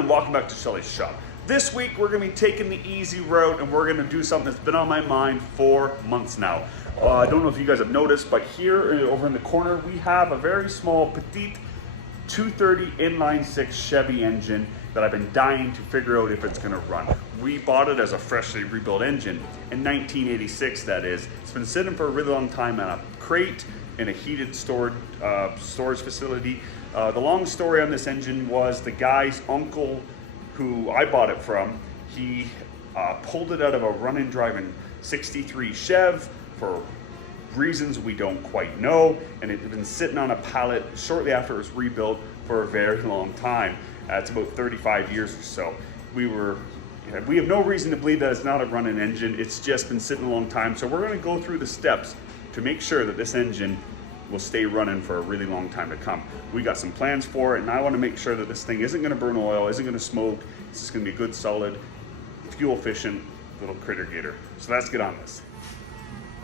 and welcome back to Shelly's Shop. This week we're going to be taking the easy route and we're going to do something that's been on my mind for months now. I don't know if you guys have noticed, but here over in the corner we have a very small petite 230 inline 6 Chevy engine that I've been dying to figure out if it's going to run. We bought it as a freshly rebuilt engine in 1986, that is. It's been sitting for a really long time in a crate in a heated storage facility. The long story on this engine was the guy's uncle who I bought it from, he pulled it out of a running driving 63 Chev for reasons we don't quite know, and it had been sitting on a pallet shortly after it was rebuilt for a very long time. It's about 35 years or so. We have no reason to believe that it's not a running engine. It's just been sitting a long time. So we're going to go through the steps to make sure that this engine will stay running for a really long time to come. We got some plans for it, and I want to make sure that this thing isn't going to burn oil, isn't going to smoke. It's just going to be a good, solid, fuel efficient little critter gator. So let's get on this.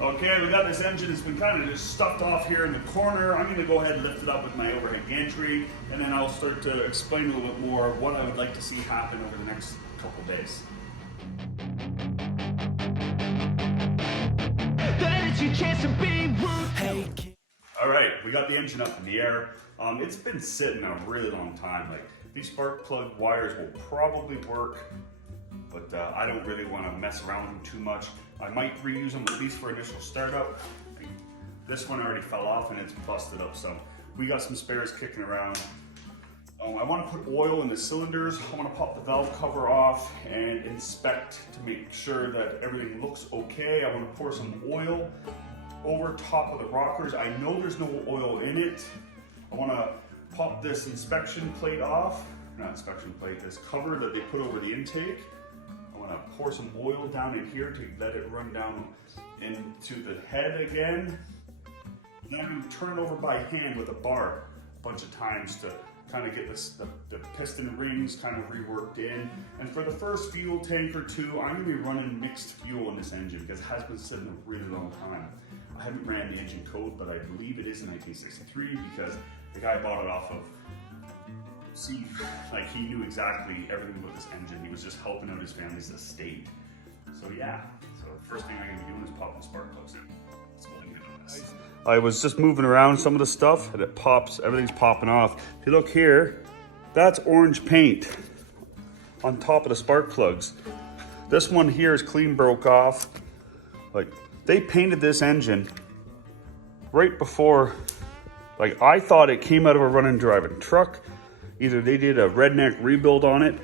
Okay, we got this engine. It's been kind of just stuffed off here in the corner. I'm going to go ahead and lift it up with my overhead gantry, and then I'll start to explain a little bit more what I would like to see happen over the next couple days. All right, we got the engine up in the air. It's been sitting a really long time. Like, these spark plug wires will probably work, but I don't really want to mess around with them too much. I might reuse them at least for initial startup. This one already fell off and it's busted up, so we got some spares kicking around. I want to put oil in the cylinders. I want to pop the valve cover off and inspect to make sure that everything looks okay. I want to pour some oil over top of the rockers. I know there's no oil in it. I want to pop this inspection plate off. Not inspection plate, this cover that they put over the intake. I want to pour some oil down in here to let it run down into the head again. And then I'm going to turn it over by hand with a bar a bunch of times to kind of get the piston rings kind of reworked in. And for the first fuel tank or two, I'm going to be running mixed fuel in this engine because it has been sitting a really long time. I haven't ran the engine code, but I believe it is 1963 because the guy bought it off of like he knew exactly everything about this engine. He was just helping out his family's estate. So yeah, so the first thing I'm going to be doing is popping spark plugs in. Let's go and get on this. I was just moving around some of the stuff and it pops, everything's popping off. If you look here, that's orange paint on top of the spark plugs. This one here is clean broke off. Like, they painted this engine right before, like, I thought it came out of a running driving truck. Either they did a redneck rebuild on it,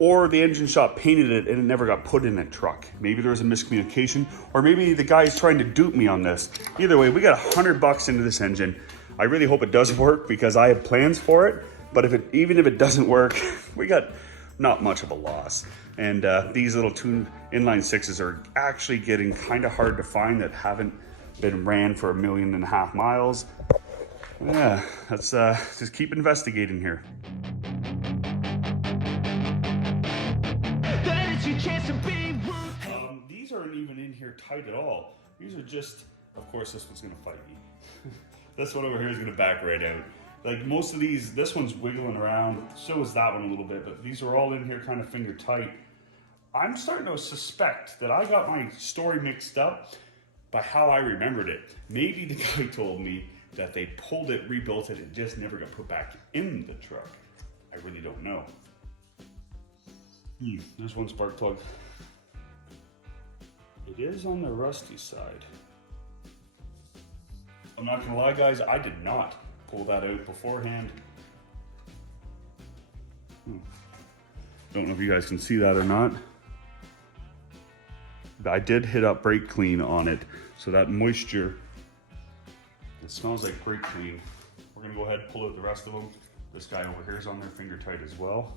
or the engine shop painted it and it never got put in a truck. Maybe there was a miscommunication, or maybe the guy's trying to dupe me on this. Either way, we got $100 into this engine. I really hope it does work because I have plans for it, but even if it doesn't work, we got not much of a loss. And these little two inline sixes are actually getting kind of hard to find that haven't been ran for 1.5 million miles. Yeah, let's just keep investigating here. These aren't even in here tight at all. These are just, of course this one's gonna fight me. This one over here is gonna back right out. Like most of these, this one's wiggling around, so is that one a little bit, but these are all in here kind of finger tight. I'm starting to suspect that I got my story mixed up by how I remembered it. Maybe the guy told me that they pulled it, rebuilt it, and just never got put back in the truck. I really don't know. There's one spark plug. It is on the rusty side. I'm not gonna lie, guys, I did not pull that out beforehand. Don't know if you guys can see that or not. I did hit up brake clean on it, so that moisture, it smells like brake clean. We're gonna go ahead and pull out the rest of them. This guy over here is on there finger tight as well.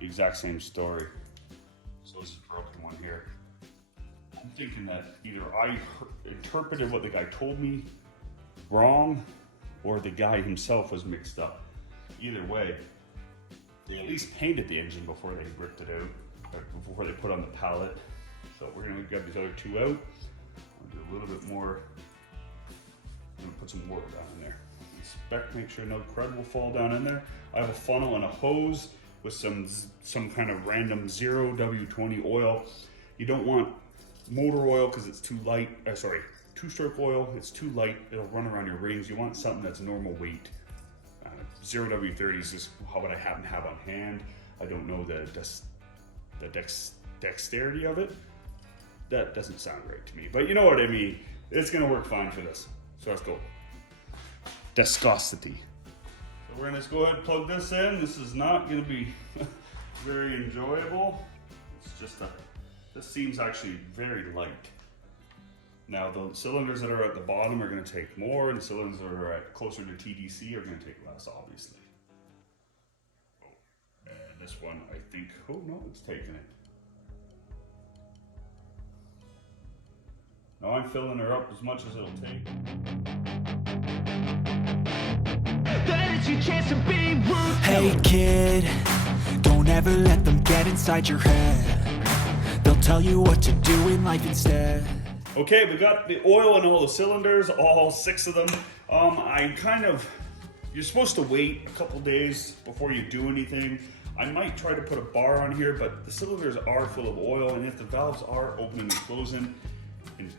The exact same story. So this is a broken one here. I'm thinking that either I interpreted what the guy told me wrong, or the guy himself was mixed up. Either way, they at least painted the engine before they ripped it out, before they put on the pallet. So we're gonna grab these other two out. I'll do a little bit more. I'm gonna put some water down in there. Inspect, make sure no crud will fall down in there. I have a funnel and a hose with some kind of random 0W20 oil. You don't want motor oil because it's too light. Sorry, two-stroke oil, it's too light. It'll run around your rings. You want something that's normal weight. 0W30 is just what I happen to have on hand. I don't know the dexterity of it. That doesn't sound right to me, but you know what I mean. It's gonna work fine for this. So let's go. Viscosity. So we're gonna just go ahead and plug this in. This is not gonna be very enjoyable. It's just this seems actually very light. Now the cylinders that are at the bottom are gonna take more, and the cylinders that are at closer to TDC are gonna take less, obviously. Oh, and this one, I think, oh no, it's taking it. Now I'm filling her up as much as it'll take. Hey kid, don't ever let them get inside your head. They'll tell you what to do in life instead. Okay, we got the oil in all the cylinders, all 6 of them. You're supposed to wait a couple days before you do anything. I might try to put a bar on here, but the cylinders are full of oil, and if the valves are opening and closing, in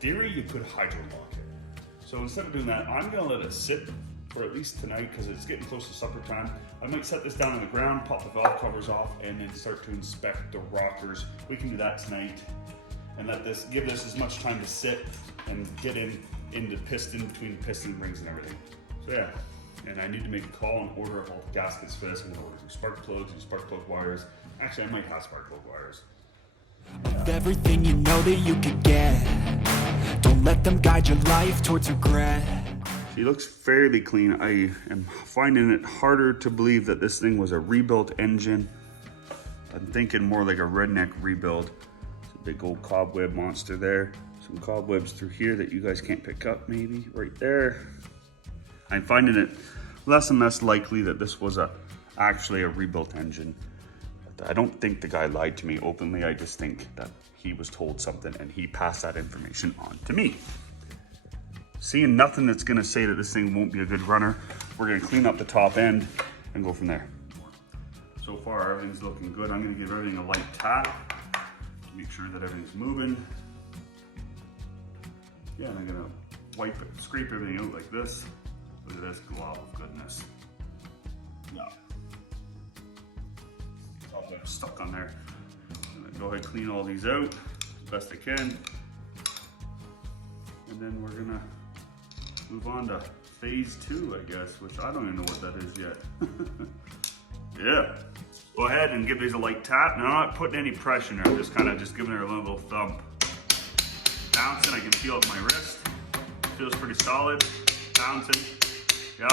theory, you could hydrolock it. So instead of doing that, I'm gonna let it sit for at least tonight because it's getting close to supper time. I might set this down on the ground, pop the valve covers off, and then start to inspect the rockers. We can do that tonight and give this as much time to sit and get into piston, between piston rings and everything. So yeah, and I need to make a call and order all the gaskets for this. I'm gonna order spark plugs and spark plug wires. Actually, I might have spark plug wires. Everything you know that you could get. Don't let them guide your life towards regret. She looks fairly clean. I am finding it harder to believe that this thing was a rebuilt engine. I'm thinking more like a redneck rebuild. It's a big old cobweb monster there. Some cobwebs through here that you guys can't pick up, maybe right there. I'm finding it less and less likely that this was actually a rebuilt engine. I don't think the guy lied to me openly. I just think that he was told something and he passed that information on to me. Seeing nothing that's gonna say that this thing won't be a good runner, we're gonna clean up the top end and go from there. So far, everything's looking good. I'm gonna give everything a light tap to make sure that everything's moving. Yeah, and I'm gonna scrape everything out like this. Look at this glob of goodness. Yeah. Stuck on there. I'm gonna go ahead and clean all these out as best I can. And then we're gonna move on to phase 2, I guess, which I don't even know what that is yet. Yeah. Go ahead and give these a light tap. Now I'm not putting any pressure in there. I'm just kind of giving her a little thump. Bouncing, I can feel it in my wrist. Feels pretty solid. Bouncing. Yeah.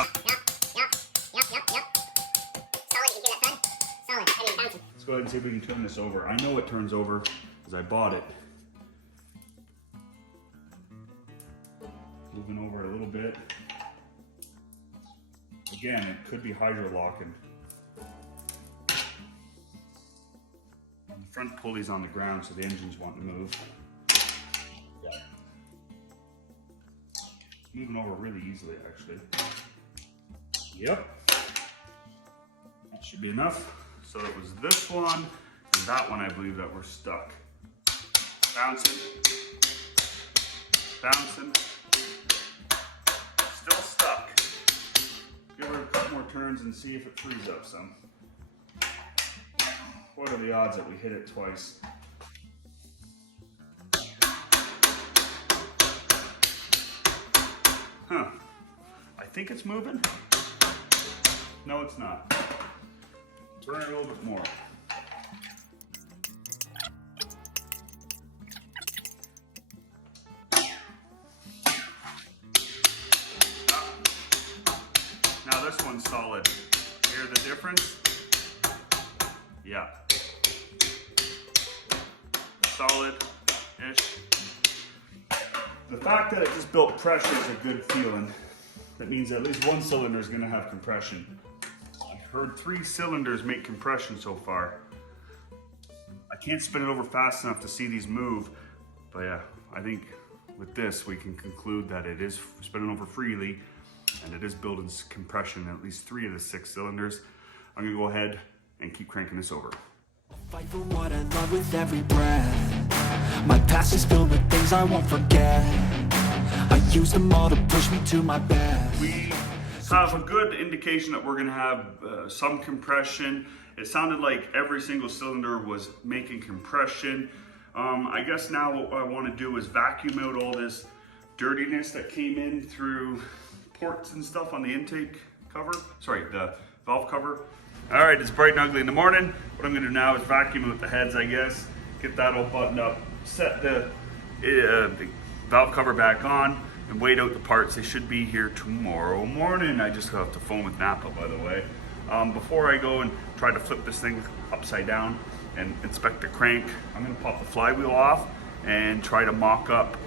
Let's go ahead and see if we can turn this over. I know it turns over because I bought it. Moving over a little bit. Again, it could be hydrolocking. The front pulley's on the ground, so the engine's wanting to move. Yeah. Moving over really easily, actually. Yep. That should be enough. So it was this one and that one, I believe, that were stuck. Bouncing. Bouncing. Still stuck. Give her a couple more turns and see if it frees up some. What are the odds that we hit it twice? Huh. I think it's moving. No, it's not. Turn it a little bit more. Now this one's solid. Hear the difference? Yeah. Solid-ish. The fact that it just built pressure is a good feeling. That means at least one cylinder is going to have compression. I've heard 3 cylinders make compression so far. I can't spin it over fast enough to see these move, but yeah, I think with this we can conclude that it is spinning over freely and it is building compression in at least 3 of the 6 cylinders. I'm going to go ahead and keep cranking this over. Fight for what I love with every breath. My past is filled with things I won't forget. I use them all to push me to my best. We have a good indication that we're gonna have some compression. It sounded like every single cylinder was making compression. I guess now what I want to do is vacuum out all this dirtiness that came in through ports and stuff on the intake cover. Sorry, the valve cover. All right, it's bright and ugly in the morning. What I'm gonna do now is vacuum out the heads, I guess. Get that all buttoned up, set the valve cover back on, and wait out the parts. They should be here tomorrow morning. I just got off the phone with Napa, by the way. Before I go and try to flip this thing upside down and inspect the crank, I'm gonna pop the flywheel off and try to mock up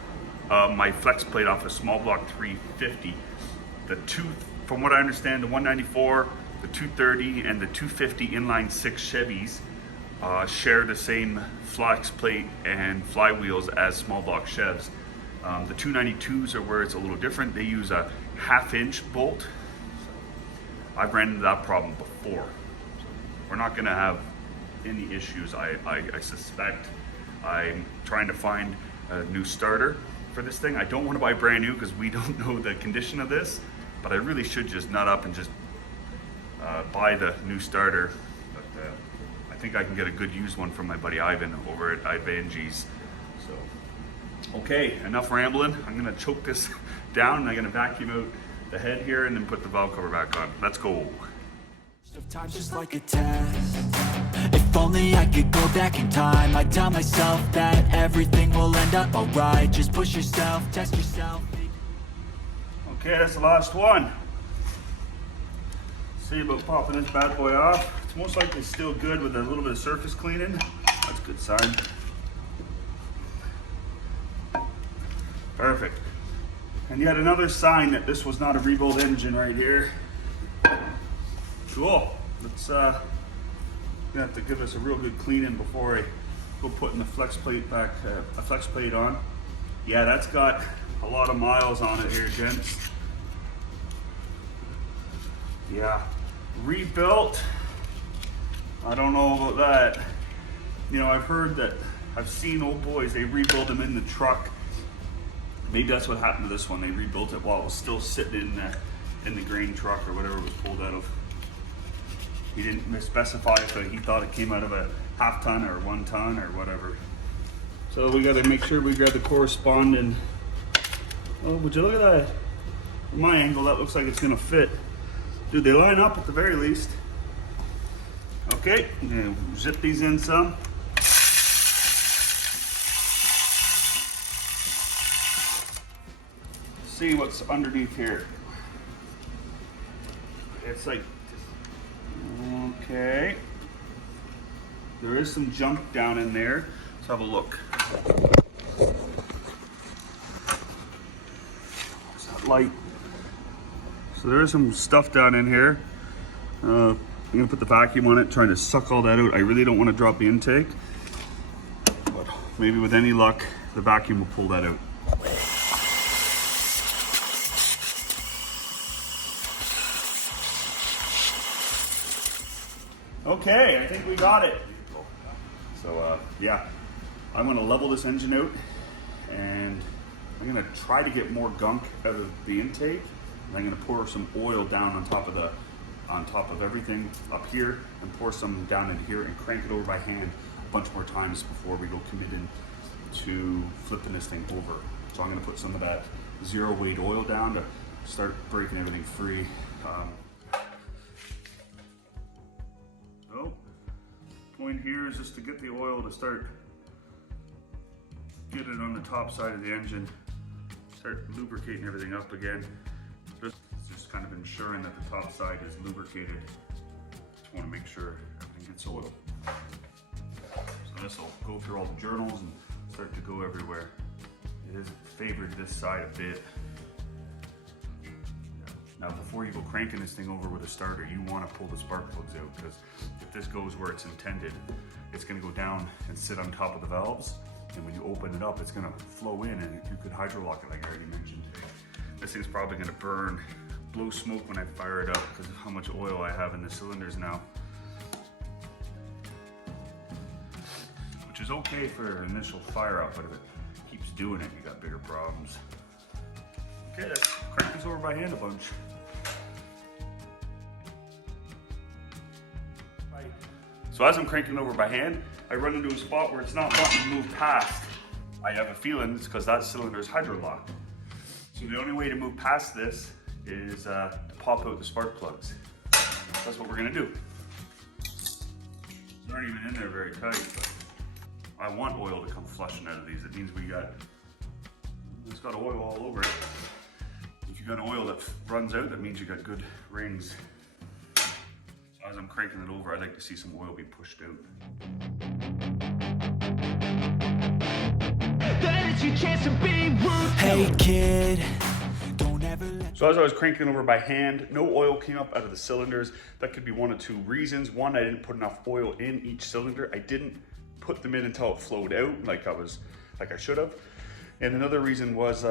my flex plate off a small block 350. From what I understand, the 194, the 230, and the 250 inline 6 Chevys share the same flex plate and flywheels as small block Chevs. The 292s are where it's a little different. They use a 1/2-inch bolt. I've ran into that problem before. We're not gonna have any issues, I suspect. I'm trying to find a new starter for this thing. I don't want to buy brand new because we don't know the condition of this, but I really should just nut up and just buy the new starter. But I think I can get a good used one from my buddy Ivan over at Ivangees. So, okay, enough rambling. I'm gonna choke this down and I'm gonna vacuum out the head here and then put the valve cover back on. Let's go. Time's just like a test. If only I could go back in time, I'd tell myself that everything will end up alright. Just push yourself, test yourself. Okay, that's the last one. See about popping this bad boy off. It's most likely still good with a little bit of surface cleaning. That's a good sign. Perfect. And yet another sign that this was not a rebuild engine right here. Cool. Let's gonna have to give us a real good cleaning before I go putting the flex plate back, a flex plate on. Yeah, that's got a lot of miles on it here, gents. Yeah, rebuilt. I don't know about that. You know, I've heard that, I've seen old boys, they rebuild them in the truck. Maybe that's what happened to this one. They rebuilt it while it was still sitting in the grain truck or whatever it was pulled out of. He didn't specify if he thought it came out of a 1/2 ton or 1 ton or whatever. So we got to make sure we grab the corresponding. Oh, would you look at that? From my angle, that looks like it's gonna fit. Dude, they line up at the very least. Okay, I'm gonna zip these in some. See what's underneath here. It's like, okay. There is some junk down in there. Let's have a look. Is that light? So there is some stuff down in here. I'm gonna put the vacuum on it, trying to suck all that out. I really don't want to drop the intake, but maybe with any luck, the vacuum will pull that out. Okay, I think we got it. So yeah, I'm gonna level this engine out and I'm gonna try to get more gunk out of the intake. And I'm gonna pour some oil down on top of everything up here and pour some down in here and crank it over by hand a bunch more times before we go committing to flipping this thing over. So I'm gonna put some of that zero weight oil down to start breaking everything free. So, point here is just to get the oil to start getting it on the top side of the engine, start lubricating everything up again. Just kind of ensuring that the top side is lubricated. Just want to make sure everything gets oiled. So this will go through all the journals and start to go everywhere. It has favored this side a bit. Now before you go cranking this thing over with a starter, you want to pull the spark plugs out, because if this goes where it's intended, it's going to go down and sit on top of the valves, and when you open it up, it's going to flow in and you could hydrolock it like I already mentioned. This thing's probably going to blow smoke when I fire it up because of how much oil I have in the cylinders now. is okay for an initial fire up, but if it keeps doing it, you got bigger problems. Okay, let's crank this over by hand a bunch. So as I'm cranking it over by hand, I run into a spot where it's not wanting to move past. I have a feeling it's because that cylinder is hydro-locked. So the only way to move past this is to pop out the spark plugs. That's what we're gonna do. They aren't even in there very tight, but I want oil to come flushing out of these. It means it's got oil all over it. If you got oil that runs out, that means you got good rings. As I'm cranking it over, I'd like to see some oil be pushed out. Hey kid, don't ever let... So as I was cranking over by hand, no oil came up out of the cylinders. That could be one of two reasons. One, I didn't put enough oil in each cylinder. I didn't put them in until it flowed out like I should have. And another reason was,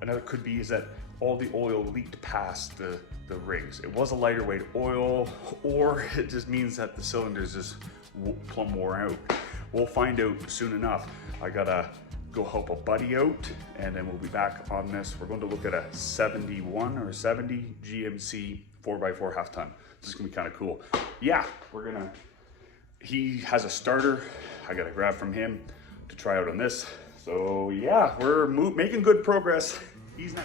another could be is that all the oil leaked past the rings. It was a lighter weight oil, or it just means that the cylinders just plumb wore out. We'll find out soon enough. I gotta go help a buddy out, and then we'll be back on this. We're going to look at a 71 or 70 GMC 4x4 half ton. This is gonna be kind of cool. Yeah, he has a starter. I gotta grab from him to try out on this. So yeah, we're making good progress. He's not.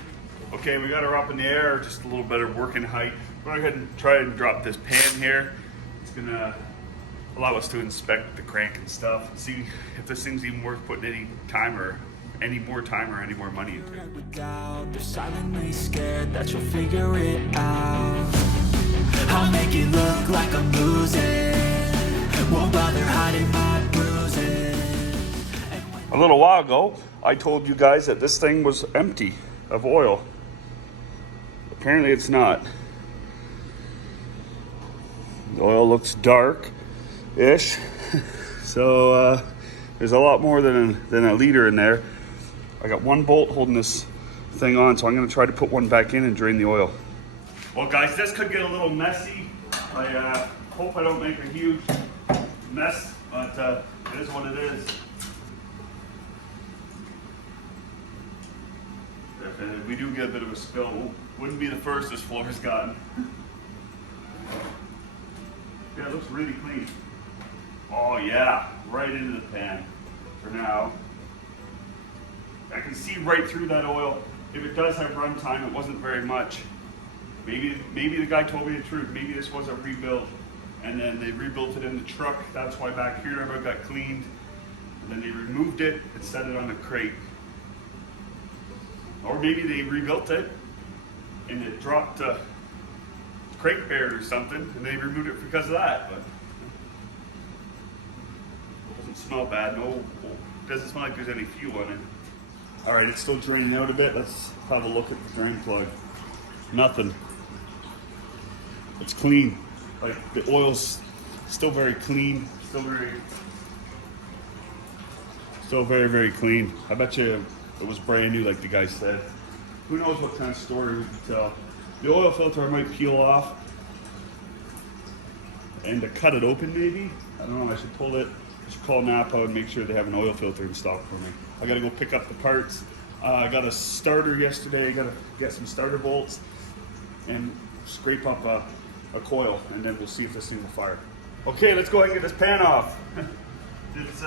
Okay, we got her up in the air, just a little bit of working height. Go ahead and try and drop this pan here. It's gonna allow us to inspect the crank and stuff and see if this thing's even worth putting any more time or any more money into. They're silently scared that you'll figure it out. I'll make it look like I'm losing. Won't bother hiding my bruises. A little while ago, I told you guys that this thing was empty of oil. Apparently it's not. The oil looks dark-ish. So there's a lot more than a liter in there. I got one bolt holding this thing on, so I'm gonna try to put one back in and drain the oil. Well guys, this could get a little messy. I hope I don't make a huge mess, but it is what it is. If we do get a bit of a spill, wouldn't be the first this floor has gotten. Yeah, it looks really clean. Oh yeah, right into the pan for now. I can see right through that oil. If it does have run time, it wasn't very much. Maybe the guy told me the truth. Maybe this was a rebuild, and then they rebuilt it in the truck. That's why back here it got cleaned. And then they removed it and set it on the crate. Or maybe they rebuilt it and it dropped a crate buried or something, and they removed it because of that. But it doesn't smell bad. No, it doesn't smell like there's any fuel in it. All right, it's still draining out a bit. Let's have a look at the drain plug. Nothing. It's clean. Like the oil's still very clean. Still very, very clean. I bet you it was brand new, like the guy said. Who knows what kind of story we can tell. The oil filter I might peel off and to cut it open maybe. I don't know, I should pull it. I should call Napa and make sure they have an oil filter in stock for me. I gotta go pick up the parts. I got a starter yesterday. I gotta get some starter bolts and scrape up a coil, and then we'll see if this thing will fire. Okay, let's go ahead and get this pan off. It's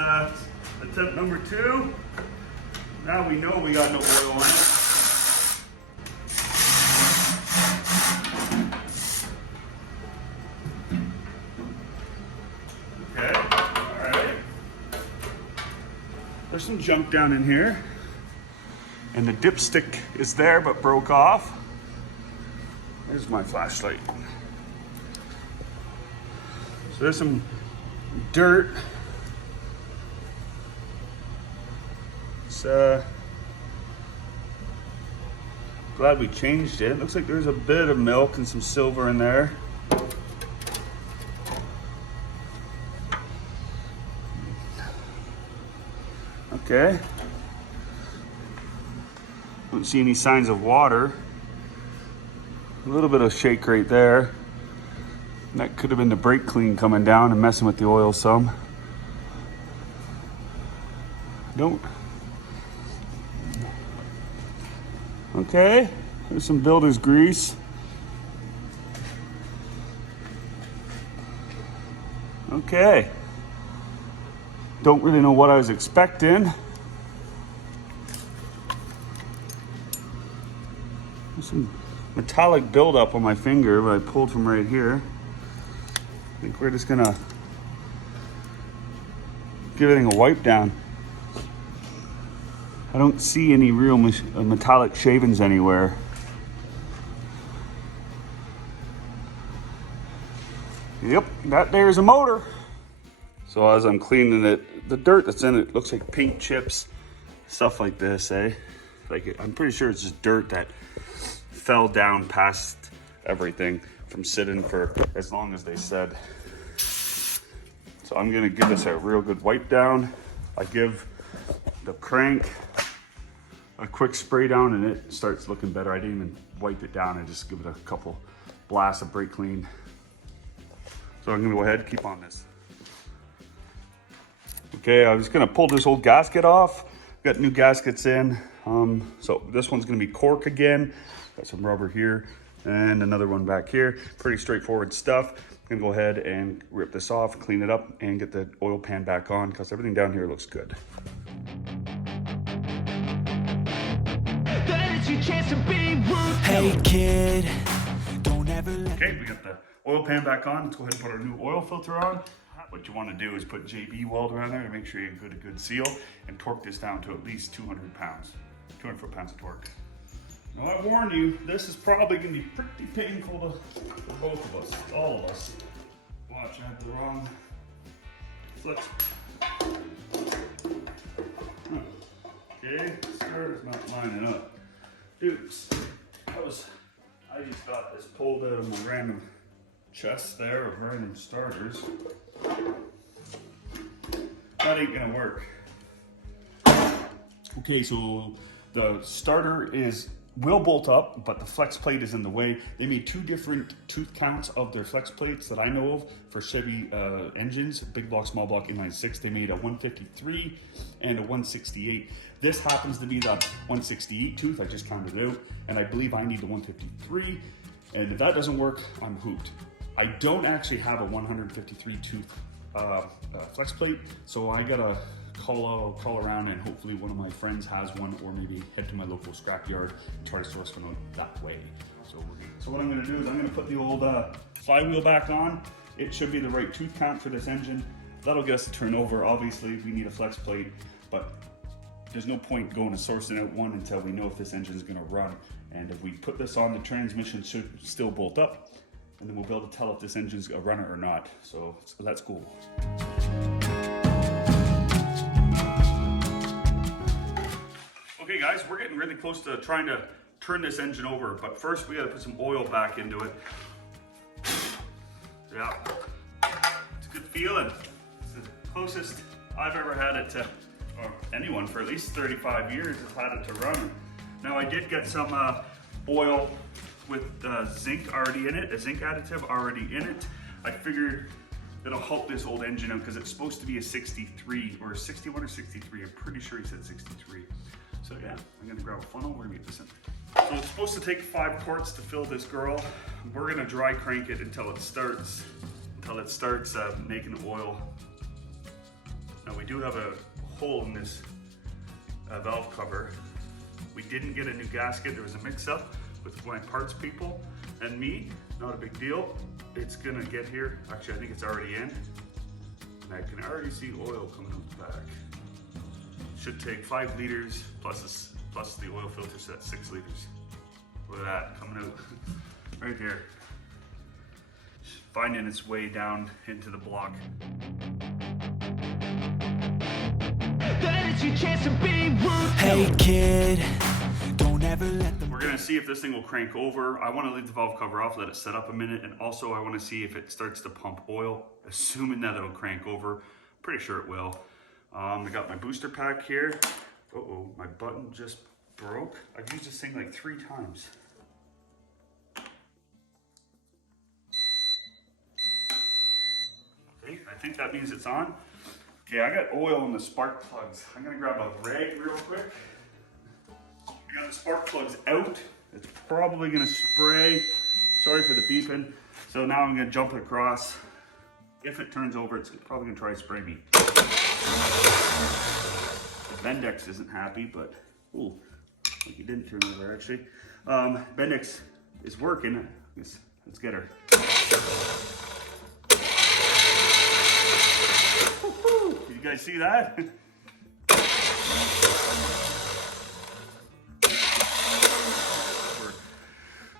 attempt number 2. Now we know we got no oil on it. Okay, all right. There's some junk down in here. And the dipstick is there but broke off. There's my flashlight. So there's some dirt. It's glad we changed it. Looks like there's a bit of milk and some silver in there. Okay. Don't see any signs of water. A little bit of shake right there. That could have been the brake clean coming down and messing with the oil some. Don't. Okay, there's some builder's grease. Okay. Don't really know what I was expecting. There's some metallic buildup on my finger, but I pulled from right here. I think we're just gonna give everything a wipe down. I don't see any real metallic shavings anywhere. Yep, that there's a motor. So as I'm cleaning it, the dirt that's in it looks like paint chips, stuff like this, eh? Like, I'm pretty sure it's just dirt that fell down past everything from sitting for as long as they said. So I'm gonna give this a real good wipe down. I give the crank a quick spray down and it starts looking better. I didn't even wipe it down. I just give it a couple blasts of brake clean. So I'm gonna go ahead and keep on this. Okay, I'm just gonna pull this old gasket off. Got new gaskets in. So this one's gonna be cork again. Got some rubber here and another one back here. Pretty straightforward stuff. I'm gonna go ahead and rip this off, clean it up, and get the oil pan back on because everything down here looks good. Hey kid, don't ever let. Okay, we got the oil pan back on. Let's go ahead and put our new oil filter on. What you want to do is put JB weld around there to make sure you get a good seal and torque this down to at least 200 pounds, 200 foot-pounds of torque. Now I warn you, this is probably going to be pretty painful for both of us, all of us. Watch, I have the wrong flex. Okay, starter's not lining up. Oops, I just got this pulled out of my random chest there of random starters. That ain't gonna work. Okay, so the starter will bolt up, but the flex plate is in the way. They made two different tooth counts of their flex plates that I know of for Chevy engines, big block, small block, inline 6. They made a 153 and a 168. This happens to be the 168 tooth, I just counted it out, and I believe I need the 153. And if that doesn't work, I'm hooped. I don't actually have a 153 tooth flex plate, so I gotta call around and hopefully one of my friends has one, or maybe head to my local scrapyard and try to source one out that way. So what I'm gonna do is I'm gonna put the old flywheel back on. It should be the right tooth count for this engine. That'll get us to turn over. Obviously, we need a flex plate, but there's no point going and sourcing out one until we know if this engine is gonna run. And if we put this on, the transmission should still bolt up, and then we'll be able to tell if this engine's a runner or not. So let's go. Okay guys, we're getting really close to trying to turn this engine over, but first we gotta put some oil back into it. Yeah, it's a good feeling. It's the closest I've ever had it to, or anyone for at least 35 years has had it to run. Now I did get some oil with zinc already in it, a zinc additive already in it. I figured it'll help this old engine out because it's supposed to be a 63 or a 61 or 63. I'm pretty sure he said 63. So yeah, I'm gonna grab a funnel, we're gonna get this in. So it's supposed to take 5 quarts to fill this girl. We're gonna dry crank it until it starts making oil. Now we do have a hole in this valve cover. We didn't get a new gasket. There was a mix-up with my parts people and me. Not a big deal. It's gonna get here. Actually, I think it's already in. And I can already see oil coming out the back. Should take 5 liters plus the oil filter, so that's 6 liters. Look at that coming out right there. Finding its way down into the block. Hey kid, don't ever let them. We're gonna see if this thing will crank over. I wanna leave the valve cover off, let it set up a minute, and also I wanna see if it starts to pump oil, assuming that it'll crank over. Pretty sure it will. I got my booster pack here. Uh-oh, my button just broke. I've used this thing like 3 times. Okay, I think that means it's on. Okay, I got oil in the spark plugs. I'm gonna grab a rag real quick. I got the spark plugs out. It's probably gonna spray. Sorry for the beeping. So now I'm gonna jump it across. If it turns over, it's probably gonna try to spray me. The Bendix isn't happy, but, ooh, like it didn't turn over actually. Bendix is working. Let's get her. Did you guys see that?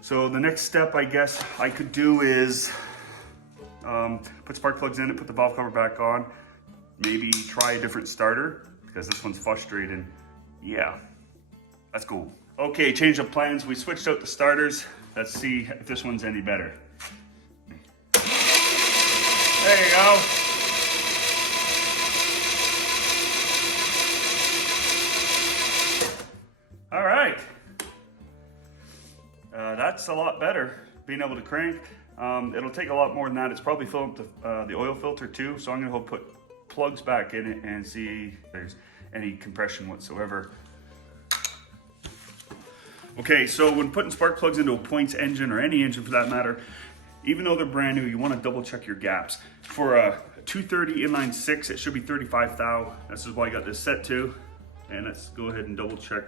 So the next step I guess I could do is put spark plugs in it, put the valve cover back on, maybe try a different starter because this one's frustrating. Yeah, let's go. Okay, change of plans. We switched out the starters. Let's see if this one's any better. There you go. All right. That's a lot better, being able to crank. It'll take a lot more than that. It's probably filling up the oil filter too, so I'm gonna put plugs back in it and see if there's any compression whatsoever. Okay, so when putting spark plugs into a points engine, or any engine for that matter, even though they're brand new, you wanna double check your gaps. For a 230 inline 6, it should be 35 thou. This is why I got this set to. And let's go ahead and double check.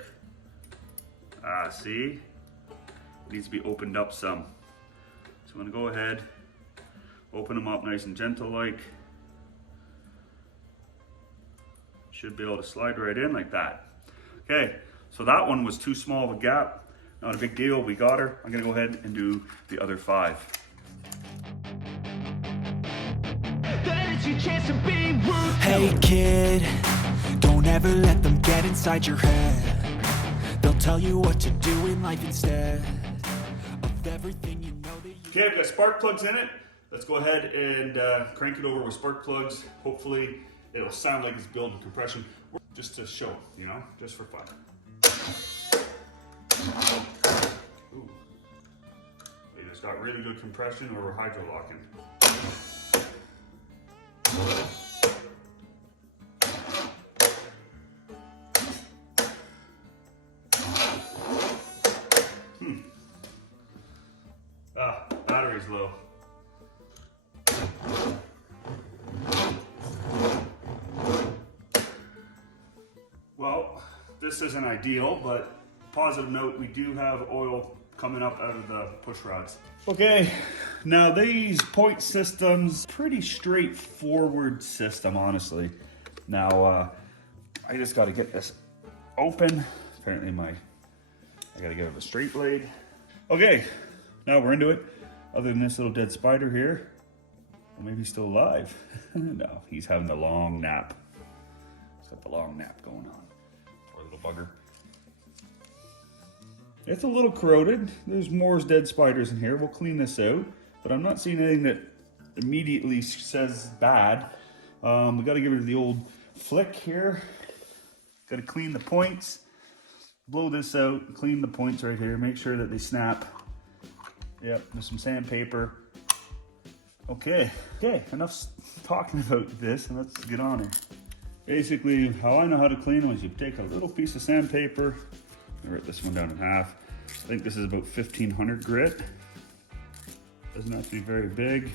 See? It needs to be opened up some. So I'm gonna go ahead, open them up nice and gentle like. Should be able to slide right in like that. Okay, so that one was too small of a gap. Not a big deal, we got her. I'm gonna go ahead and do the other 5. Hey kid, don't ever let them get inside your head. They'll tell you what to do in life instead of everything you know that you... Okay, I've got spark plugs in it. Let's go ahead and crank it over with spark plugs. Hopefully it'll sound like it's building compression, just to show, you know, just for fun. Ooh. It's got really good compression, or we're hydro locking. Battery's low. Well, this isn't ideal, but positive note, we do have oil coming up out of the push rods. Okay, now these point systems, pretty straightforward system, honestly. Now, I just got to get this open. Apparently I got to give it a straight blade. Okay, now we're into it. Other than this little dead spider here, or maybe he's still alive. No, he's having the long nap. He's got the long nap going on. Poor little bugger. It's a little corroded. There's more dead spiders in here. We'll clean this out, but I'm not seeing anything that immediately says bad. We got to give it the old flick here. Got to clean the points. Blow this out, clean the points right here. Make sure that they snap. Yep, there's some sandpaper. Okay, enough talking about this, and let's get on it. Basically, how I know how to clean them is you take a little piece of sandpaper, I rip this one down in half. I think this is about 1500 grit. Doesn't have to be very big.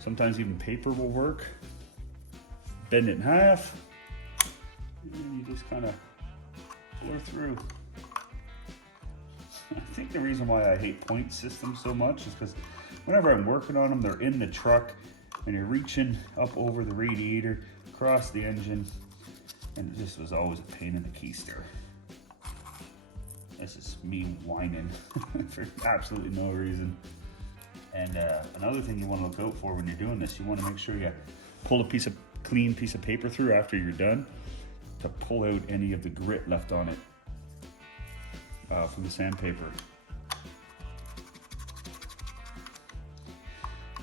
Sometimes even paper will work. Bend it in half, and you just kind of pull her through. I think the reason why I hate point systems so much is because whenever I'm working on them, they're in the truck and you're reaching up over the radiator, across the engine, and it just was always a pain in the keister. This is me whining for absolutely no reason. And another thing you want to look out for when you're doing this, you want to make sure you pull a clean piece of paper through after you're done to pull out any of the grit left on it. From the sandpaper.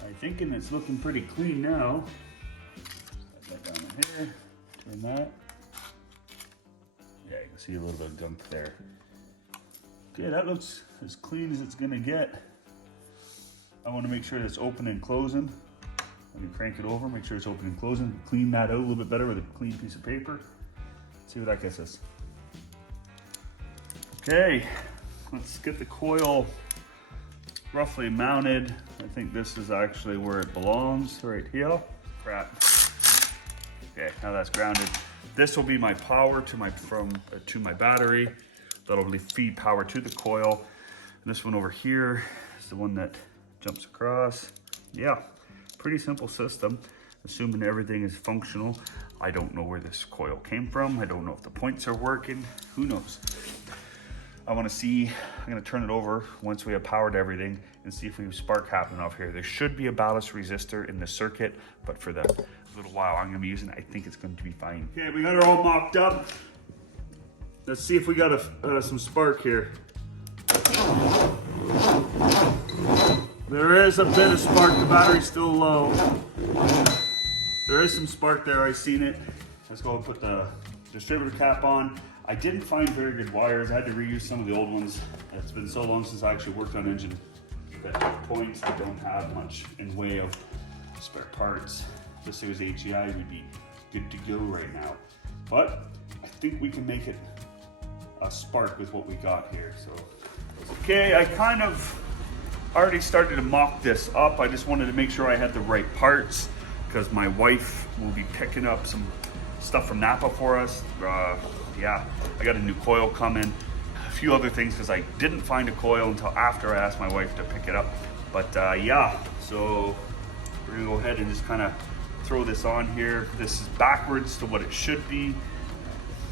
I'm thinking it's looking pretty clean now. Put that down in here, turn that. Yeah, you can see a little bit of gunk there. Okay, that looks as clean as it's gonna get. I want to make sure that it's open and closing. Let me crank it over, make sure it's open and closing. Clean that out a little bit better with a clean piece of paper. See what that gets us. Okay, let's get the coil roughly mounted. I think this is actually where it belongs, right here. Crap. Okay, now that's grounded. This will be my power to my battery. That'll really feed power to the coil. And this one over here is the one that jumps across. Yeah, pretty simple system, assuming everything is functional. I don't know where this coil came from. I don't know if the points are working. Who knows? I want to see, I'm going to turn it over once we have powered everything and see if we have spark happening off here. There should be a ballast resistor in the circuit, but for the little while I'm going to be using it, I think it's going to be fine. Okay, we got it all mocked up. Let's see if we got some spark here. There is a bit of spark, the battery's still low. There is some spark there, I've seen it. Let's go and put the distributor cap on. I didn't find very good wires. I had to reuse some of the old ones. It's been so long since I actually worked on engine that at points I don't have much in way of spare parts. If this was HEI, we'd be good to go right now. But I think we can make it a spark with what we got here. So, okay, I kind of already started to mock this up. I just wanted to make sure I had the right parts because my wife will be picking up some stuff from Napa for us. Yeah, I got a new coil coming, a few other things because I didn't find a coil until after I asked my wife to pick it up. But yeah, so we're gonna go ahead and just kind of throw this on here. This is backwards to what it should be,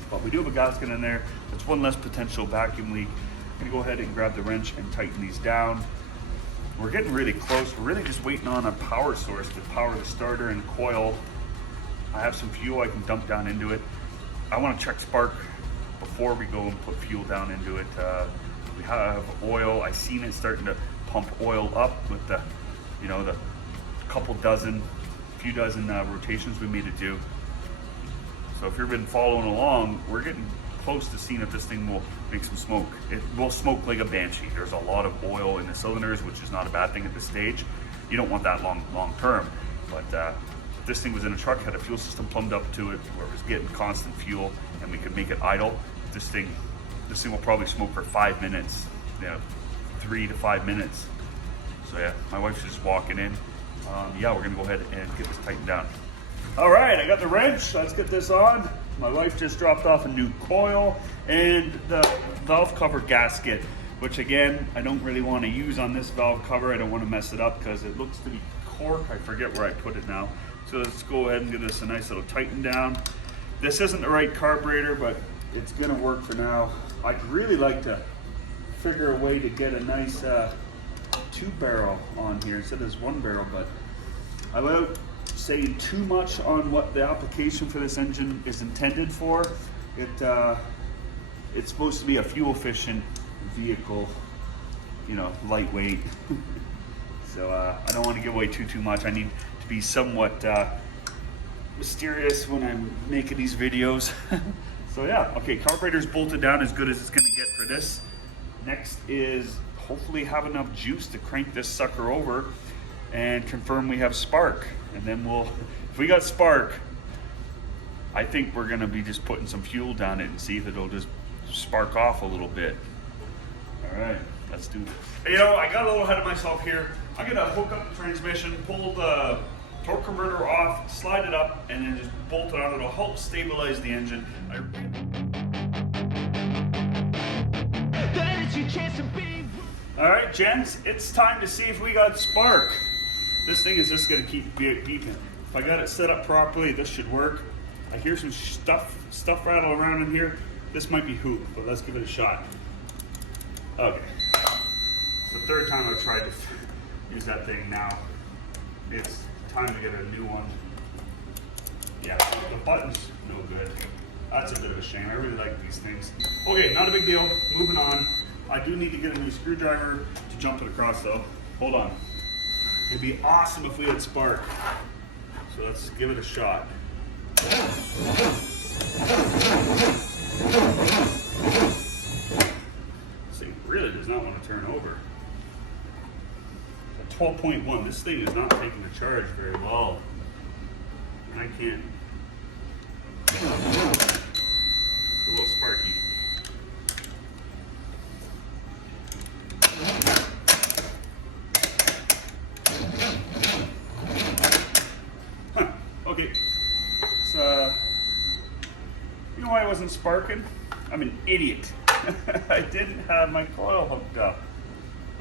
but we do have a gasket in there. That's one less potential vacuum leak. I'm gonna go ahead and grab the wrench and tighten these down. We're getting really close. We're really just waiting on a power source to power the starter and coil. I have some fuel I can dump down into it. I want to check spark before we go and put fuel down into it. We have oil. I seen it starting to pump oil up with the, you know, the few dozen rotations we made it do. So if you've been following along, we're getting close to seeing if this thing will make some smoke. It will smoke like a banshee. There's a lot of oil in the cylinders, which is not a bad thing at this stage. You don't want that long term, but this thing was in a truck, had a fuel system plumbed up to it where it was getting constant fuel and we could make it idle. This thing will probably smoke for 5 minutes, you know, 3 to 5 minutes. So yeah, my wife's just walking in. Yeah, we're gonna go ahead and get this tightened down. All right, I got the wrench, let's get this on. My wife just dropped off a new coil and the valve cover gasket, which again, I don't really want to use on this valve cover. I don't want to mess it up because it looks to be cork. I forget where I put it now. So let's go ahead and give this a nice little tighten down. This isn't the right carburetor, but it's gonna work for now. I'd really like to figure a way to get a nice 2-barrel on here instead of this 1-barrel, but without saying too much on what the application for this engine is intended for, it's supposed to be a fuel efficient vehicle, you know, lightweight. So I don't want to give away too much. I need to be somewhat mysterious when I'm making these videos. So yeah, okay, carburetor's bolted down as good as it's gonna get for this. Next is hopefully have enough juice to crank this sucker over and confirm we have spark. And then if we got spark, I think we're gonna be just putting some fuel down it and see if it'll just spark off a little bit. All right, let's do this. You know, I got a little ahead of myself here. I'm gonna hook up the transmission, pull the torque converter off, slide it up, and then just bolt it on. It'll help stabilize the engine. All right, gents, it's time to see if we got spark. This thing is just gonna keep beeping. If I got it set up properly, this should work. I hear some stuff rattle around in here. This might be hoop, but let's give it a shot. Okay, it's the third time I've tried to use that thing now. It's time to get a new one. Yeah, the button's no good. That's a bit of a shame. I really like these things. Okay, not a big deal. Moving on. I do need to get a new screwdriver to jump it across though. Hold on. It'd be awesome if we had spark. So let's give it a shot. This thing really does not want to turn over. 12.1. This thing is not taking the charge very well. I can't. It's a little sparky. Huh. Okay. So, you know why I wasn't sparking? I'm an idiot. I didn't have my coil hooked up.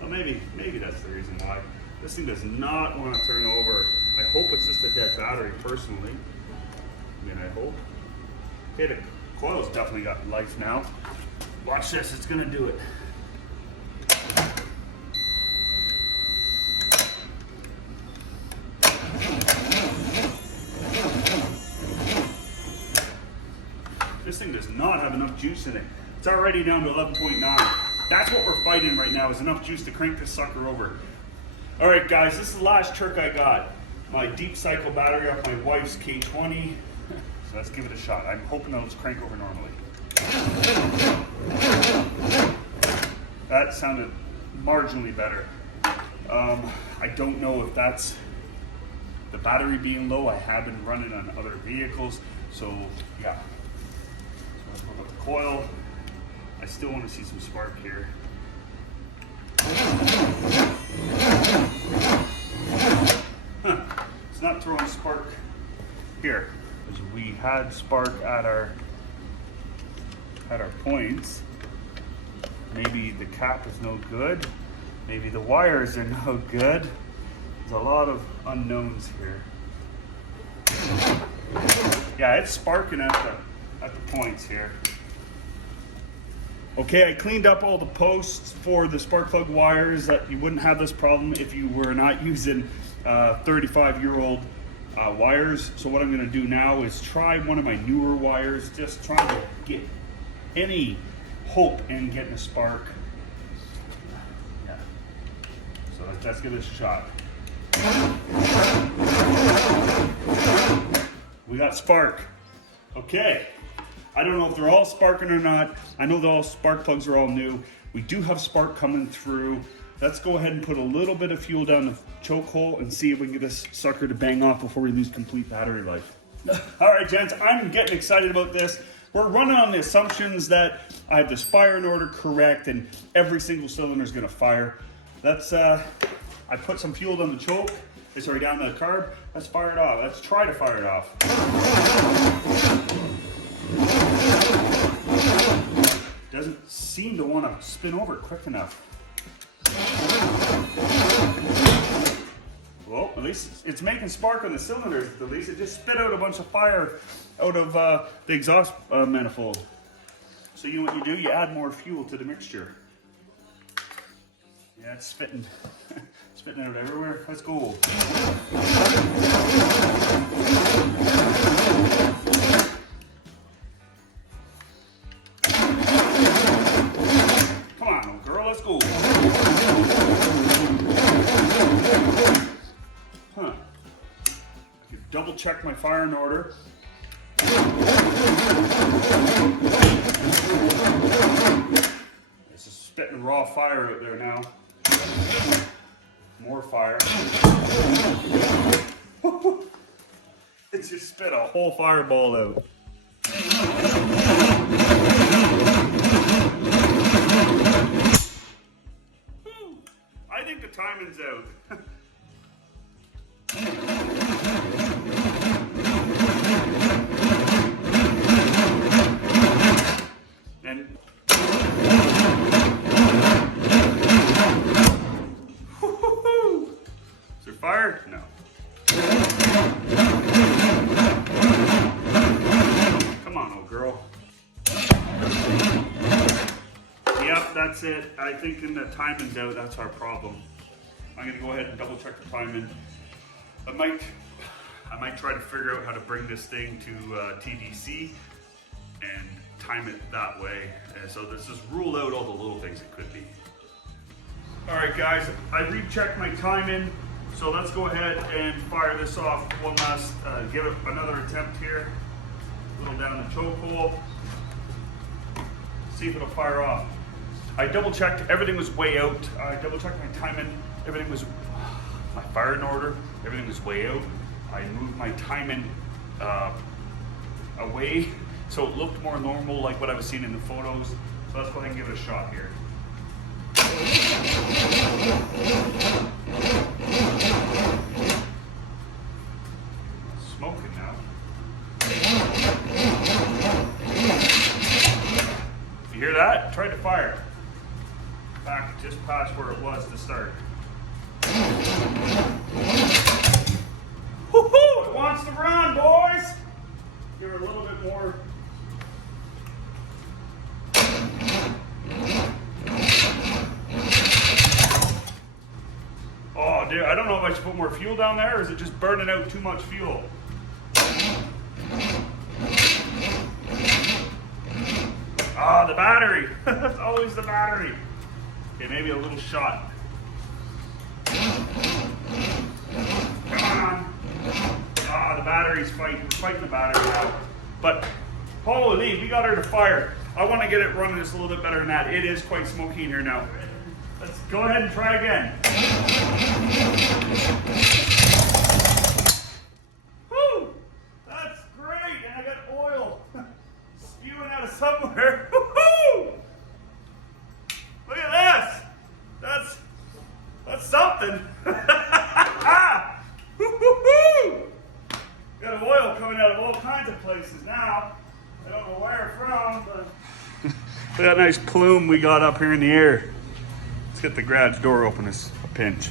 Well, maybe that's the reason why. This thing does not want to turn over. I hope it's just a dead battery, personally. I mean, I hope. Okay, the coil's definitely got life now. Watch this, it's gonna do it. This thing does not have enough juice in it. It's already down to 11.9. That's what we're fighting right now, is enough juice to crank this sucker over. All right, guys, this is the last trick I got. My deep cycle battery off my wife's K20. So let's give it a shot. I'm hoping that'll crank over normally. That sounded marginally better. I don't know if that's the battery being low. I have been running on other vehicles, so yeah. So let's hook up the coil. I still want to see some spark here. Huh. It's not throwing spark here. Because we had spark at our points. Maybe the cap is no good. Maybe the wires are no good. There's a lot of unknowns here. Yeah, it's sparking at the points here. Okay, I cleaned up all the posts for the spark plug wires. That you wouldn't have this problem if you were not using 35-year-old wires. So what I'm going to do now is try one of my newer wires, just trying to get any hope in getting a spark. Yeah. So let's give this a shot. We got spark. Okay. I don't know if they're all sparking or not. I know that all spark plugs are all new. We do have spark coming through. Let's go ahead and put a little bit of fuel down the choke hole and see if we can get this sucker to bang off before we lose complete battery life. All right, gents, I'm getting excited about this. We're running on the assumptions that I have this fire in order correct and every single cylinder is gonna fire. Let's, I put some fuel down the choke. It's already down the carb. Let's fire it off. Let's try to fire it off. Doesn't seem to want to spin over quick enough. Well, at least it's making spark on the cylinders. At least it just spit out a bunch of fire out of the exhaust manifold. So you know what you do? You add more fuel to the mixture. Yeah, it's spitting. Spitting out everywhere. Let's go. Come on, girl, let's go. Huh. I can double check my fire in order. It's just spitting raw fire out there now. More fire. It just spit a whole fireball out. I think the timing's out. And is there fire? No. Come on, old girl. Yep, that's it. I think in the timing's out, that's our problem. I'm gonna go ahead and double check the timing. I might try to figure out how to bring this thing to TDC and time it that way. And so let's just rule out all the little things it could be. All right, guys, I rechecked my timing. So let's go ahead and fire this off one last, give it another attempt here. A little down the choke hole. See if it'll fire off. I double checked, everything was way out. I double checked my timing, everything was my firing order, everything was way out. I moved my timing away so it looked more normal like what I was seeing in the photos. So let's go ahead and give it a shot here. Smoking now. You hear that? Tried to fire. Back just past where it was to start. Woohoo! It wants to run, boys! Give her a little bit more. Oh, dude, I don't know if I should put more fuel down there, or is it just burning out too much fuel? Ah, the battery. That's always the battery. Okay, maybe a little shot. Come on. Ah, the battery's fighting. We're fighting the battery out. But holy, we got her to fire. I want to get it running just a little bit better than that. It is quite smoky in here now. Let's go ahead and try again. Woo! That's great, and I got oil spewing out of somewhere. Woo-hoo! Look at this. That's something. Woo-hoo-hoo! Got oil coming out of all kinds of places now. I don't know where from, but look at that nice plume we got up here in the air. Let's get the garage door open as a pinch.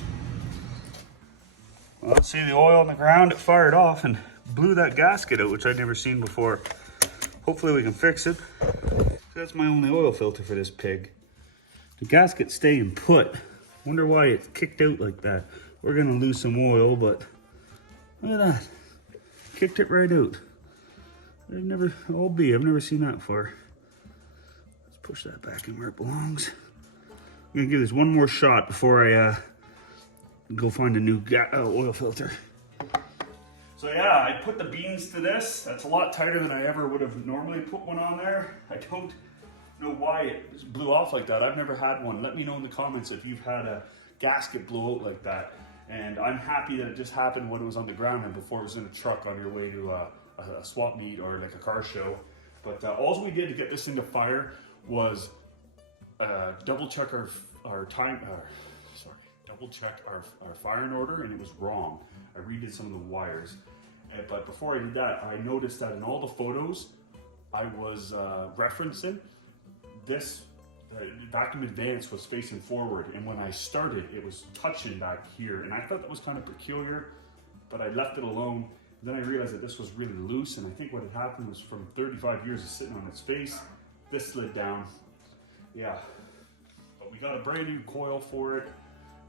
Well, see the oil on the ground? It fired off and blew that gasket out, which I'd never seen before. Hopefully we can fix it. That's my only oil filter for this pig. The gasket's staying put. Wonder why it kicked out like that. We're gonna lose some oil, but look at that. Kicked it right out. I've never seen that before. Let's push that back in where it belongs. I'm gonna give this one more shot before I go find a new oil filter. So yeah, I put the beans to this. That's a lot tighter than I ever would have normally put one on there. I don't know why it blew off like that. I've never had one. Let me know in the comments if you've had a gasket blow out like that. And I'm happy that it just happened when it was on the ground and before it was in a truck on your way to a swap meet or like a car show. But all we did to get this thing to fire was double check our firing order, and it was wrong. I redid some of the wires. But before I did that, I noticed that in all the photos I was referencing, this vacuum advance was facing forward, and when I started, it was touching back here, and I thought that was kind of peculiar, but I left it alone. Then I realized that this was really loose, and I think what had happened was from 35 years of sitting on its face, this slid down. Yeah, but we got a brand new coil for it.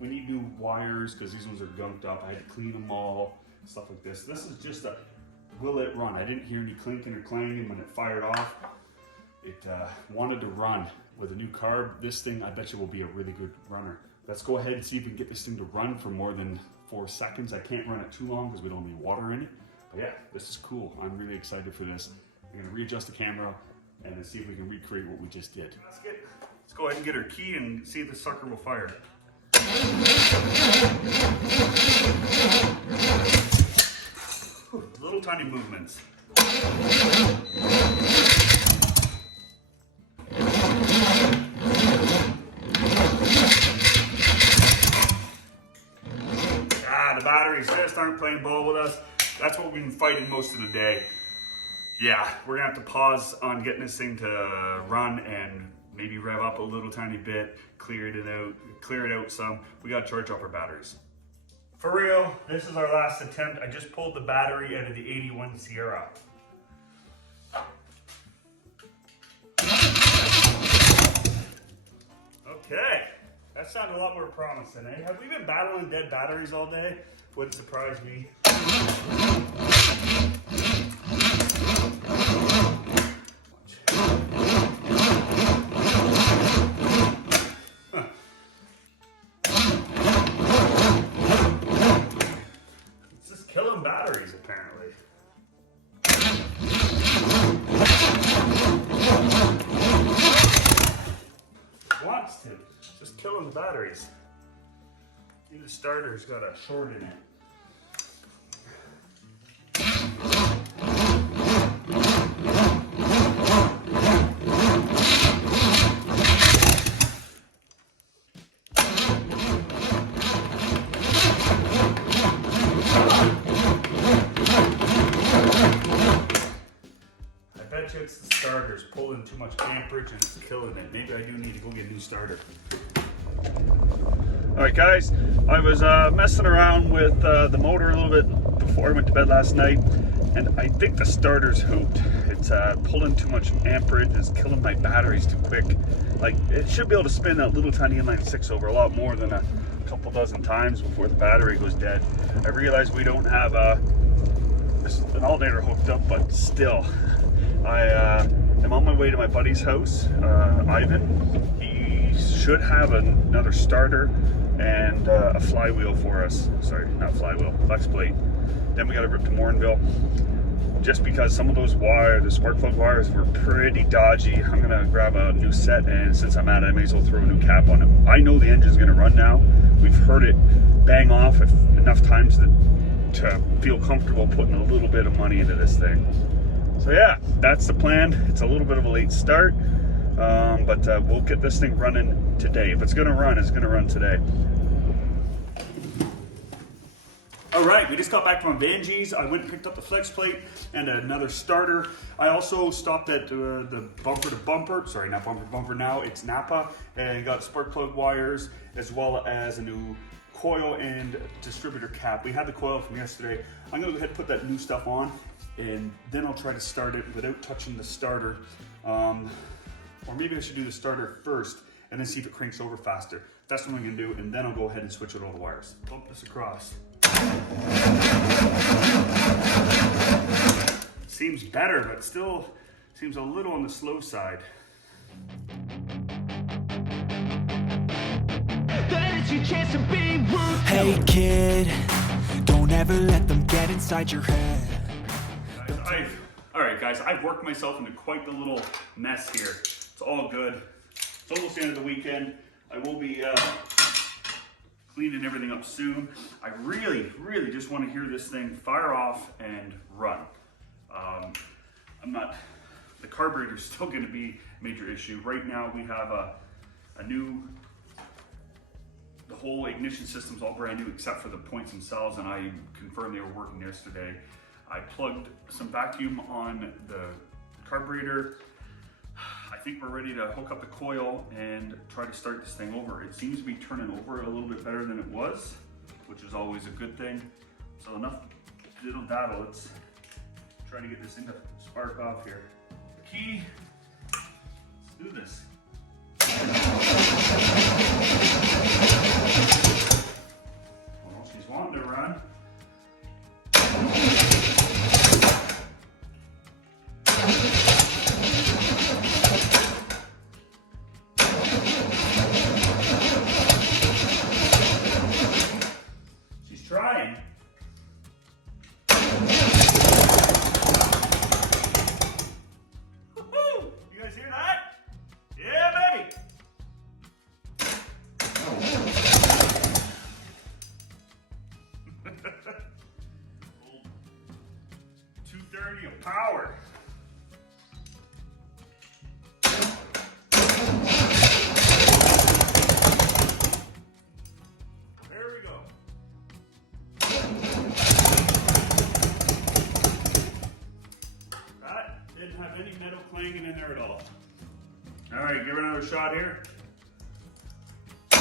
We need new wires because these ones are gunked up. I had to clean them all, stuff like this. This is just a, will it run? I didn't hear any clinking or clanging when it fired off. It wanted to run. With a new carb, this thing I bet you will be a really good runner. Let's go ahead and see if we can get this thing to run for more than 4 seconds. I can't run it too long because we don't need water in it. But yeah, this is cool. I'm really excited for this. We're gonna readjust the camera and then see if we can recreate what we just did. Let's go ahead and get our key and see if the sucker will fire. Little tiny movements. The batteries just aren't playing ball with us. That's what we've been fighting most of the day. Yeah, we're gonna have to pause on getting this thing to run and maybe rev up a little tiny bit, clear it out some. We gotta charge up our batteries. For real, this is our last attempt. I just pulled the battery out of the 81 Sierra. Okay. That sounded a lot more promising, eh? Have we been battling dead batteries all day? Wouldn't surprise me. It's just killing batteries, apparently. It wants to. Just killing the batteries. See, the starter's got a short in it. It's the starter's pulling too much amperage and it's killing it. Maybe I do need to go get a new starter. Alright guys, I was messing around with the motor a little bit before I went to bed last night, and I think the starter's hooped. It's pulling too much amperage and it's killing my batteries too quick. Like, it should be able to spin that little tiny inline 6 over a lot more than a couple dozen times before the battery goes dead. I realize we don't have an alternator hooked up, but still. I am on my way to my buddy's house, Ivan. He should have another starter and a flywheel for us. Sorry, not flywheel, flex plate. Then we got to rip to Morinville. Just because some of those wires, the spark plug wires, were pretty dodgy. I'm gonna grab a new set, and since I'm at it, I may as well throw a new cap on it. I know the engine's gonna run now. We've heard it bang off enough times to feel comfortable putting a little bit of money into this thing. So yeah, that's the plan. It's a little bit of a late start, but we'll get this thing running today. If it's gonna run, it's gonna run today. All right, we just got back from Vangees. I went and picked up the flex plate and another starter. I also stopped at the bumper to bumper, sorry, not bumper to bumper now, it's Napa, and got spark plug wires as well as a new coil and distributor cap. We had the coil from yesterday. I'm gonna go ahead and put that new stuff on, and then I'll try to start it without touching the starter. Or maybe I should do the starter first and then see if it cranks over faster. That's what I'm gonna do, and then I'll go ahead and switch out all the wires. Bump this across. Seems better, but still seems a little on the slow side. Hey kid, don't ever let them get inside your head. Alright guys, I've worked myself into quite the little mess here. It's all good. It's almost the end of the weekend. I will be cleaning everything up soon. I really just want to hear this thing fire off and run. The carburetor's still going to be a major issue. Right now we have the whole ignition system's all brand new except for the points themselves, and I confirmed they were working yesterday. I plugged some vacuum on the carburetor. I think we're ready to hook up the coil and try to start this thing over. It seems to be turning over a little bit better than it was, which is always a good thing. So enough diddle daddle, let's try to get this thing to spark off here. The key, let's do this. Well, she's wanting to run. Trying. Woo-hoo! You guys hear that? Yeah, baby! 230 of power. Didn't have any metal clanging in there at all. All right, give it another shot here. I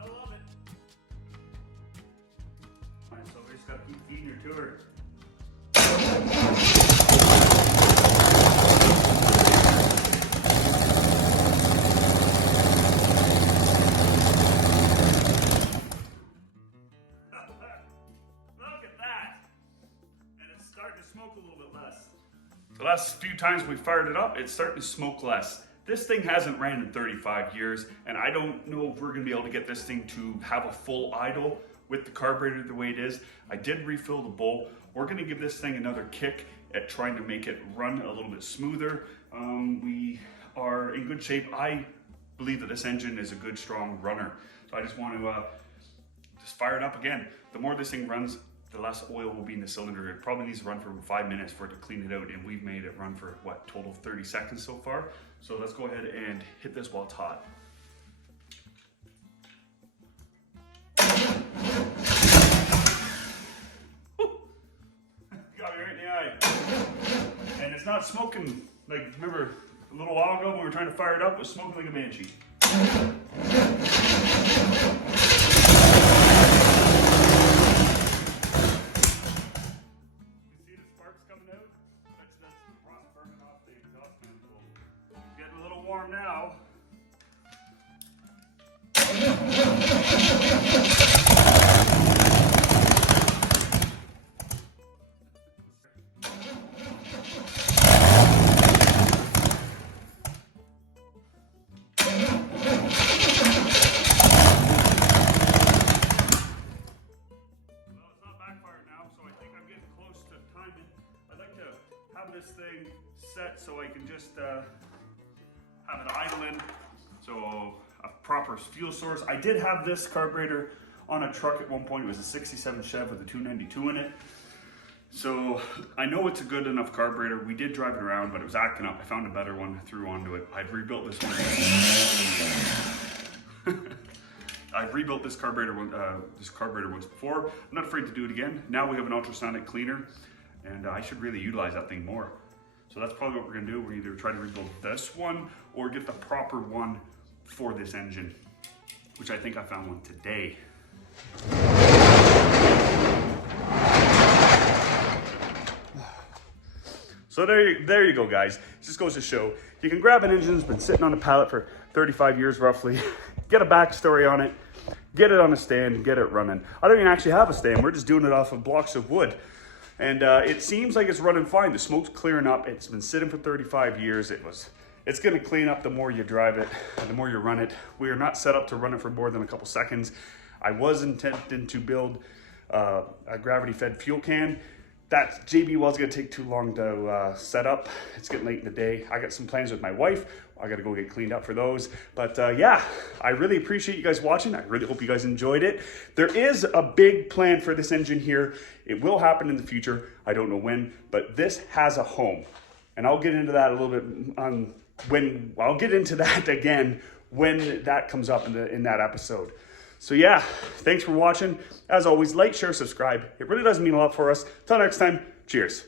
love it. All right, so we just got to keep feeding her to her. Smoke a little bit less. The last few times we fired it up, it's starting to smoke less. This thing hasn't ran in 35 years, and I don't know if we're gonna be able to get this thing to have a full idle with the carburetor the way it is. I did refill the bowl. We're gonna give this thing another kick at trying to make it run a little bit smoother. We are in good shape. I believe that this engine is a good, strong runner. So I just want to just fire it up again. The more this thing runs, the less oil will be in the cylinder. It probably needs to run for 5 minutes for it to clean it out, and we've made it run for what, total 30 seconds so far. So let's go ahead and hit this while it's hot. Got me right in the eye. And it's not smoking like, remember a little while ago when we were trying to fire it up, it was smoking like a banshee. Warm now. Have this thing set so I can just have it idling, so a proper fuel source. I did have this carburetor on a truck at one point. It was a 67 Chevy with a 292 in it. So I know it's a good enough carburetor. We did drive it around, but it was acting up. I found a better one, threw onto it. I've rebuilt this one. I've rebuilt this carburetor once before. I'm not afraid to do it again. Now we have an ultrasonic cleaner, and I should really utilize that thing more. So that's probably what we're gonna do. We're either try to rebuild this one or get the proper one for this engine, which I think I found one today. So there you go, guys. It just goes to show, you can grab an engine that's been sitting on a pallet for 35 years roughly, get a backstory on it, get it on a stand, get it running. I don't even actually have a stand. We're just doing it off of blocks of wood. And it seems like it's running fine. The smoke's clearing up. It's been sitting for 35 years. It's gonna clean up the more you drive it, the more you run it. We are not set up to run it for more than a couple seconds. I was intending to build a gravity-fed fuel can. That JB well's gonna take too long to set up. It's getting late in the day. I got some plans with my wife. I gotta go get cleaned up for those. But yeah, I really appreciate you guys watching. I really hope you guys enjoyed it. There is a big plan for this engine here. It will happen in the future. I don't know when, but this has a home. And I'll get into that a little bit I'll get into that again when that comes up in that episode. So yeah, thanks for watching. As always, like, share, subscribe. It really does mean a lot for us. Till next time, cheers.